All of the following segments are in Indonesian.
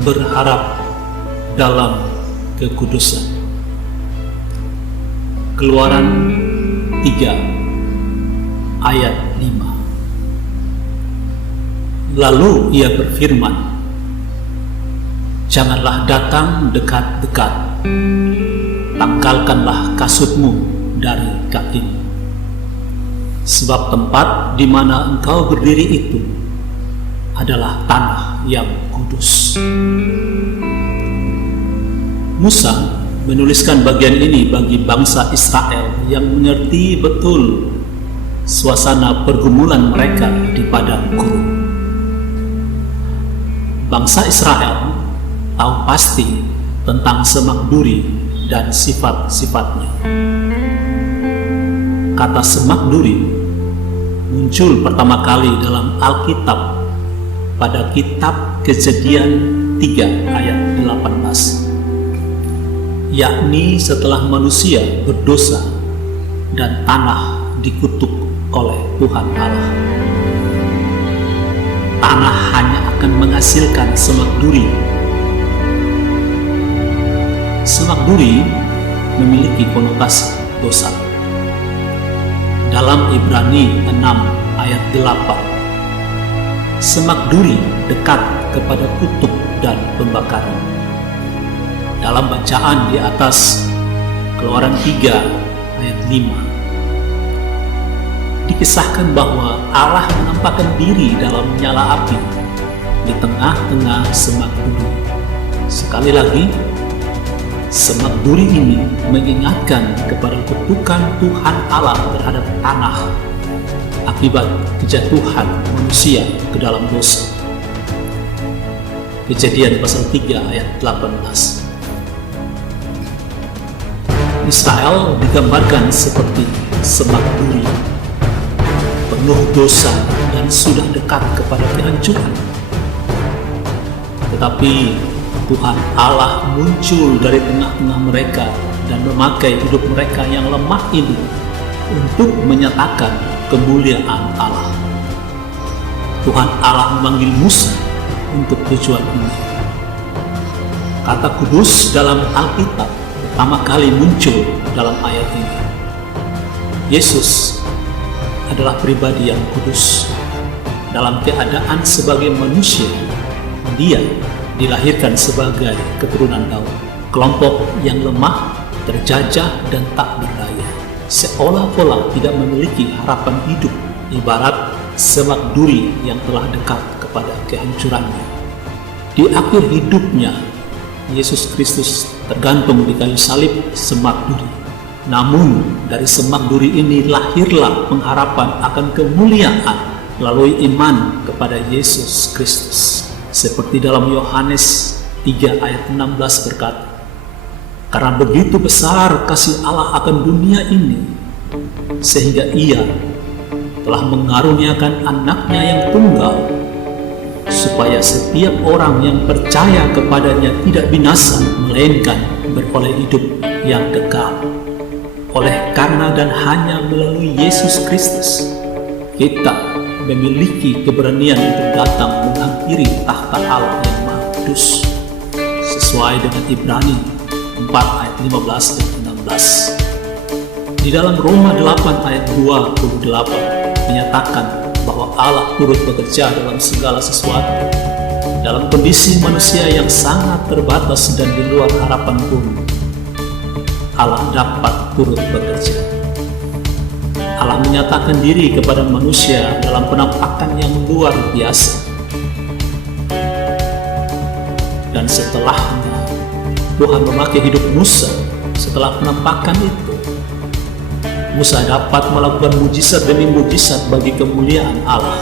berharap dalam kekudusan. Keluaran 3 ayat 5. Lalu ia berfirman, janganlah datang dekat-dekat, tanggalkanlah kasutmu dari kakimu, sebab tempat di mana engkau berdiri itu adalah tanah yang kudus. Musa menuliskan bagian ini bagi bangsa Israel yang mengerti betul suasana pergumulan mereka di padang gurun. Bangsa Israel tahu pasti tentang semak duri dan sifat-sifatnya. Kata semak duri muncul pertama kali dalam Alkitab pada kitab Kejadian 3 ayat 18, yakni setelah manusia berdosa dan tanah dikutuk oleh Tuhan Allah. Tanah hanya akan menghasilkan semak duri. Semak duri memiliki konotasi dosa. Dalam Ibrani 6 ayat 8, semak duri dekat kepada kutuk dan pembakaran. Dalam bacaan di atas Keluaran 3 ayat 5, dikisahkan bahwa Allah menampakkan diri dalam nyala api di tengah-tengah semak duri. Sekali lagi, semak duri ini mengingatkan kepada kutukan Tuhan Allah terhadap tanah akibat kejatuhan manusia ke dalam dosa. Kejadian pasal 3 ayat 18. Israel digambarkan seperti semak duri, penuh dosa dan sudah dekat kepada kehancuran. Tetapi Tuhan Allah muncul dari tengah-tengah mereka dan memakai hidup mereka yang lemah ini untuk menyatakan kemuliaan Allah. Tuhan Allah memanggil Musa untuk tujuan ini. Kata kudus dalam Alkitab pertama kali muncul dalam ayat ini. Yesus adalah pribadi yang kudus. Dalam keadaan sebagai manusia, dia dilahirkan sebagai keturunan Daud, kelompok yang lemah, terjajah dan tak berdaya, seolah-olah tidak memiliki harapan hidup, ibarat semak duri yang telah dekat kepada kehancurannya. Di akhir hidupnya, Yesus Kristus tergantung di kayu salib semak duri. Namun dari semak duri ini lahirlah pengharapan akan kemuliaan melalui iman kepada Yesus Kristus. Seperti dalam Yohanes 3 ayat 16 berkata, karena begitu besar kasih Allah akan dunia ini, sehingga ia telah mengaruniakan anaknya yang tunggal, supaya setiap orang yang percaya kepadanya tidak binasa, melainkan beroleh hidup yang kekal. Oleh karena dan hanya melalui Yesus Kristus, kita memiliki keberanian untuk datang menghampiri tahta Allah yang Maha Kudus, sesuai dengan Ibrani 4 ayat 15 dan 16. Di dalam Roma 8 ayat 28 menyatakan bahwa Allah turut bekerja dalam segala sesuatu dalam kondisi manusia yang sangat terbatas dan di luar harapan pun. Allah dapat turut bekerja. Allah menyatakan diri kepada manusia dalam penampakan yang luar biasa. Dan setelahnya, Tuhan memakai hidup Musa setelah penampakan itu. Musa dapat melakukan mujizat demi mujizat bagi kemuliaan Allah.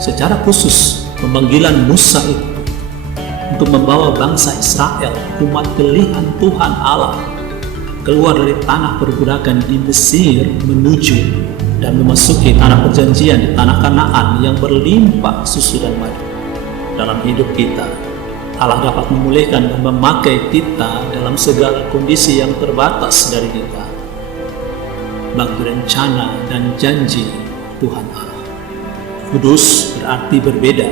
Secara khusus, pemanggilan Musa itu untuk membawa bangsa Israel, umat pilihan Tuhan Allah, keluar dari tanah perbudakan di Mesir menuju dan memasuki tanah perjanjian di tanah Kanaan yang berlimpah susu dan madu. Dalam hidup kita, Allah dapat memulihkan dan memakai kita dalam segala kondisi yang terbatas dari kita bagi rencana dan janji Tuhan Allah. Kudus berarti berbeda.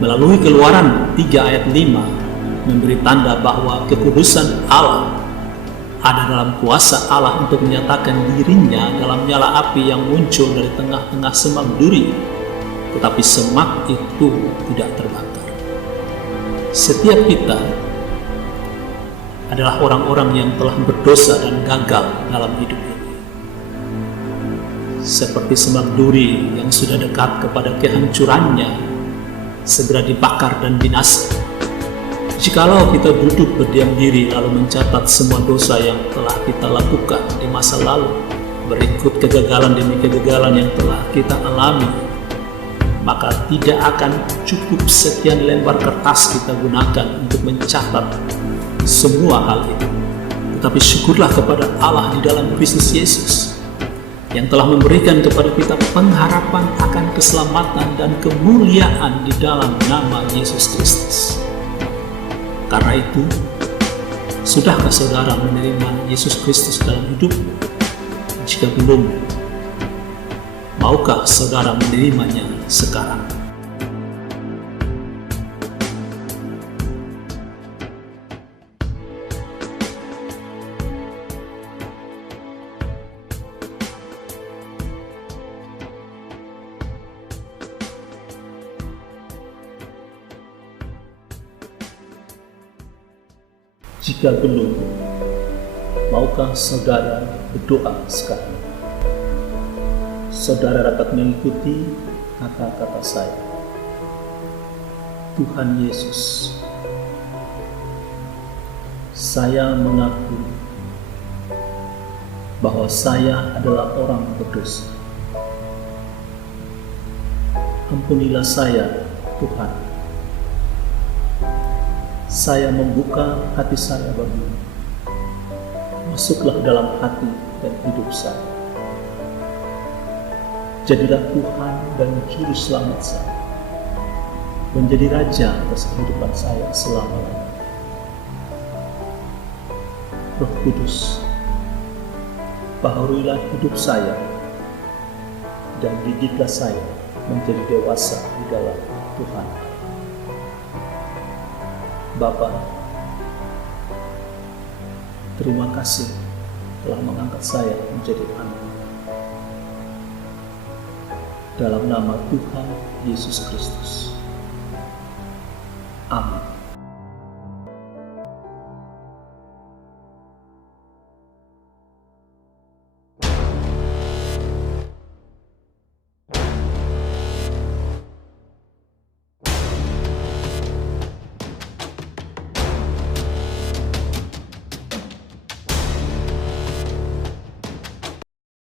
melalui Keluaran 3 ayat 5 memberi tanda bahwa kekudusan Allah ada dalam kuasa Allah untuk menyatakan dirinya dalam nyala api yang muncul dari tengah-tengah semak duri, tetapi semak itu tidak terbakar. Setiap kita adalah orang-orang yang telah berdosa dan gagal dalam hidup ini. Seperti semak duri yang sudah dekat kepada kehancurannya, segera dibakar dan binasa. Jikalau kita duduk berdiam diri lalu mencatat semua dosa yang telah kita lakukan di masa lalu, berikut kegagalan demi kegagalan yang telah kita alami, maka tidak akan cukup sekian lembar kertas kita gunakan untuk mencatat semua hal itu. Tetapi syukurlah kepada Allah di dalam Kristus Yesus yang telah memberikan kepada kita pengharapan akan keselamatan dan kemuliaan di dalam nama Yesus Kristus. Karena itu, sudahkah saudara menerima Yesus Kristus dalam hidup? Jika belum, maukah saudara menerimanya sekarang? Jika belum, maukah saudara berdoa sekarang? Saudara dapat mengikuti kata-kata saya. Tuhan Yesus, saya mengaku bahwa saya adalah orang berdosa. Ampunilah saya, Tuhan. Saya membuka hati saya bagimu. Masuklah dalam hati dan hidup saya. Jadilah Tuhan dan Juru Selamat saya. Menjadi Raja atas kehidupan saya selama-lamanya. Roh Kudus, baharuilah hidup saya dan didiklah saya menjadi dewasa di dalam Tuhan. Bapa, terima kasih telah mengangkat saya menjadi anak. Dalam nama Tuhan Yesus Kristus. Amin.